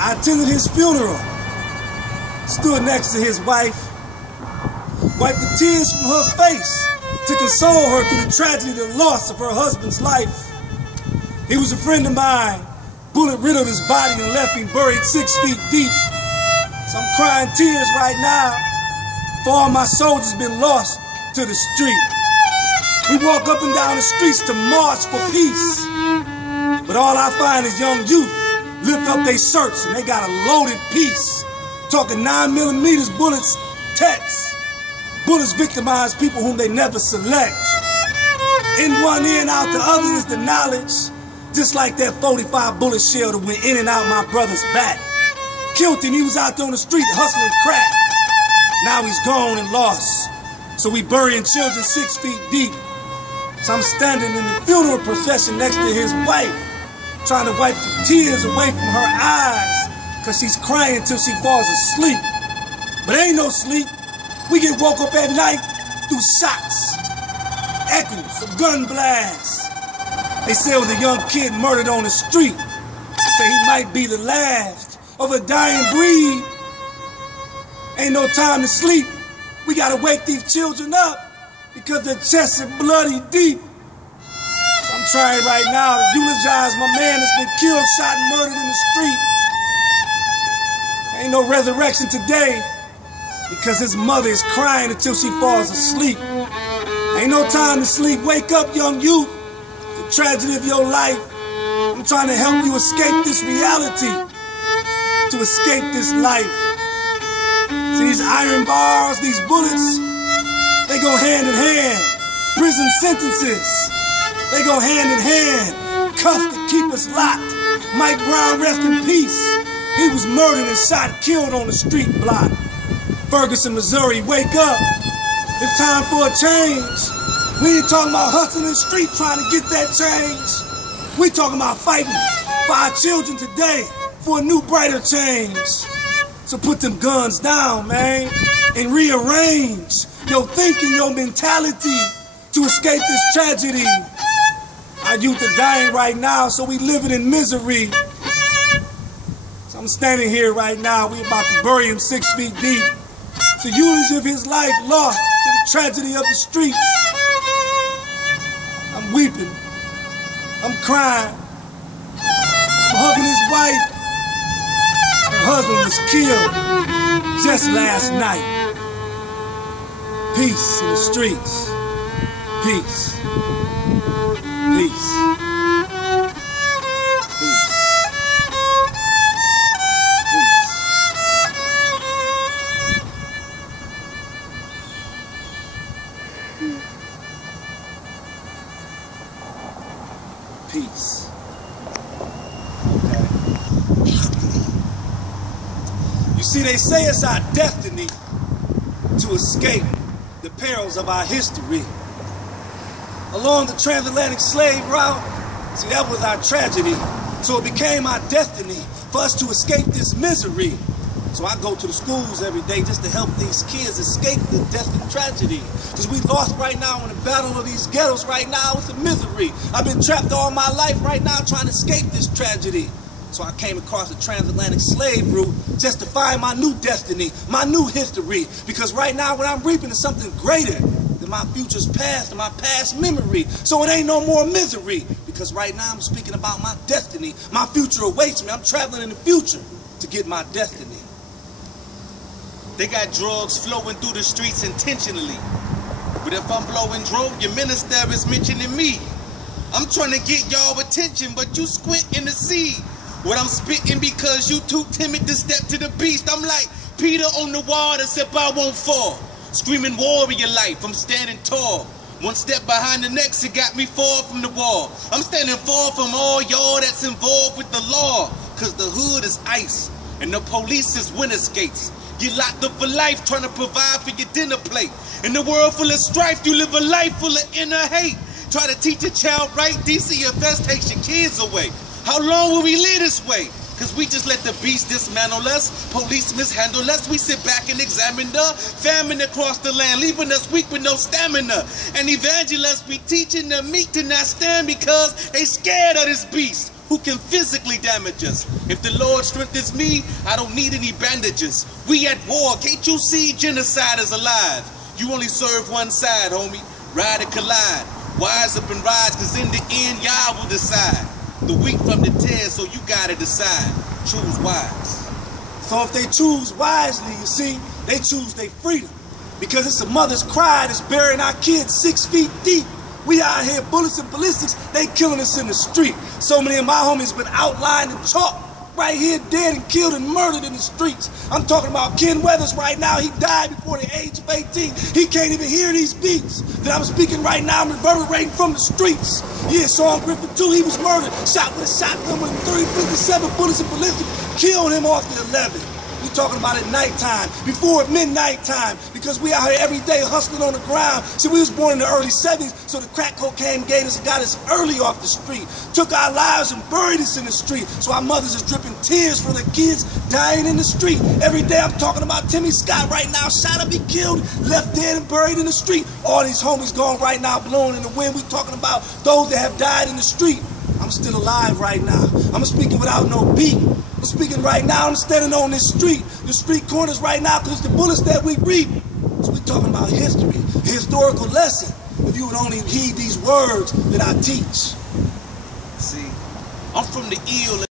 I attended his funeral, stood next to his wife, wiped the tears from her face to console her through the tragedy of the loss of her husband's life. He was a friend of mine. Bullet riddled his body and left him buried 6 feet deep. So I'm crying tears right now for all my soldiers been lost to the street. We walk up and down the streets to march for peace, but all I find is young youth lift up their shirts and they got a loaded piece, talking 9mm bullets, text. Bullets victimize people whom they never select. In one ear and out the other is the knowledge, just like that 45 bullet shell that went in and out my brother's back. Killed him, he was out there on the street hustling crack. Now he's gone and lost, so we burying children 6 feet deep. So I'm standing in the funeral procession next to his wife, trying to wipe the tears away from her eyes, cause she's crying till she falls asleep. But ain't no sleep. We get woke up at night through shots, echoes of gun blasts. They say it was a young kid murdered on the street. Say he might be the last of a dying breed. Ain't no time to sleep. We gotta wake these children up because their chests are bloody deep. So I'm trying right now to eulogize my man that's been killed, shot, and murdered in the street. Ain't no resurrection today because his mother is crying until she falls asleep. Ain't no time to sleep. Wake up, young youth. The tragedy of your life. I'm trying to help you escape this reality, to escape this life. See, these iron bars, these bullets, they go hand in hand. Prison sentences, they go hand in hand. Cuffs to keep us locked. Mike Brown, rest in peace. He was murdered and shot, killed on the street block. Ferguson, Missouri, wake up. It's time for a change. We ain't talking about hustling in the street trying to get that change. We talking about fighting for our children today for a new, brighter change. So put them guns down, man, and rearrange your thinking, your mentality to escape this tragedy. Our youth are dying right now, so we living in misery. So I'm standing here right now. We about to bury him 6 feet deep. The eulogy of his life lost to the tragedy of the streets. I'm weeping. I'm crying. I'm hugging his wife. Her husband was killed just last night. Peace in the streets. Peace. Peace. Peace. Okay. You see, they say it's our destiny to escape the perils of our history. Along the transatlantic slave route, see, that was our tragedy. So it became our destiny for us to escape this misery. So I go to the schools every day just to help these kids escape the death and tragedy. Because we lost right now in the battle of these ghettos right now. It's a misery. I've been trapped all my life right now trying to escape this tragedy. So I came across the transatlantic slave route just to find my new destiny, my new history. Because right now what I'm reaping is something greater than my future's past and my past memory. So it ain't no more misery. Because right now I'm speaking about my destiny. My future awaits me. I'm traveling in the future to get my destiny. They got drugs flowing through the streets intentionally. But if I'm blowing dope, your minister is mentioning me. I'm trying to get y'all attention, but you squinting to see what I'm spitting because you too timid to step to the beast. I'm like Peter on the water, except I won't fall. Screaming warrior life, I'm standing tall. One step behind the next, it got me far from the wall. I'm standing far from all y'all that's involved with the law. Cause the hood is ice, and the police is winter skates. Get locked up for life trying to provide for your dinner plate. In the world full of strife, you live a life full of inner hate. Try to teach a child right, DCFS takes your kids away. How long will we live this way? Cause we just let the beast dismantle us, police mishandle us. We sit back and examine the famine across the land, leaving us weak with no stamina. And evangelists be teaching the meek to not stand because they scared of this beast. who can physically damage us. If the Lord strengthens me, I don't need any bandages. We at war, can't you see genocide is alive? You only serve one side, homie. Ride or collide. Wise up and rise, cause in the end, y'all will decide. The weak from the dead, so you gotta decide. Choose wise. So if they choose wisely, you see, they choose their freedom. Because it's a mother's cry that's burying our kids 6 feet deep. We out here, bullets and ballistics, they killing us in the street. So many of my homies been outlined in chalk, right here dead and killed and murdered in the streets. I'm talking about Ken Weathers right now. He died before the age of 18. He can't even hear these beats that I'm speaking right now. I'm reverberating from the streets. Yeah, Sean Griffin too, he was murdered, shot with a shotgun with 357 bullets and ballistics, killed him off the 11. We talking about at nighttime, before midnight time, because we out here every day hustling on the ground. See, we was born in the early 70s, so the crack cocaine got us early off the street, took our lives and buried us in the street. So our mothers is dripping tears for their kids dying in the street. Every day I'm talking about Timmy Scott right now, shot up, he killed, left dead and buried in the street. All these homies gone right now, blowing in the wind. We talking about those that have died in the street. I'm still alive right now. I'm speaking without no beat. I'm speaking right now. I'm standing on this street, the street corners right now, because the bullets that we reap. So we talking about history, a historical lesson. If you would only heed these words that I teach. See, I'm from the ill.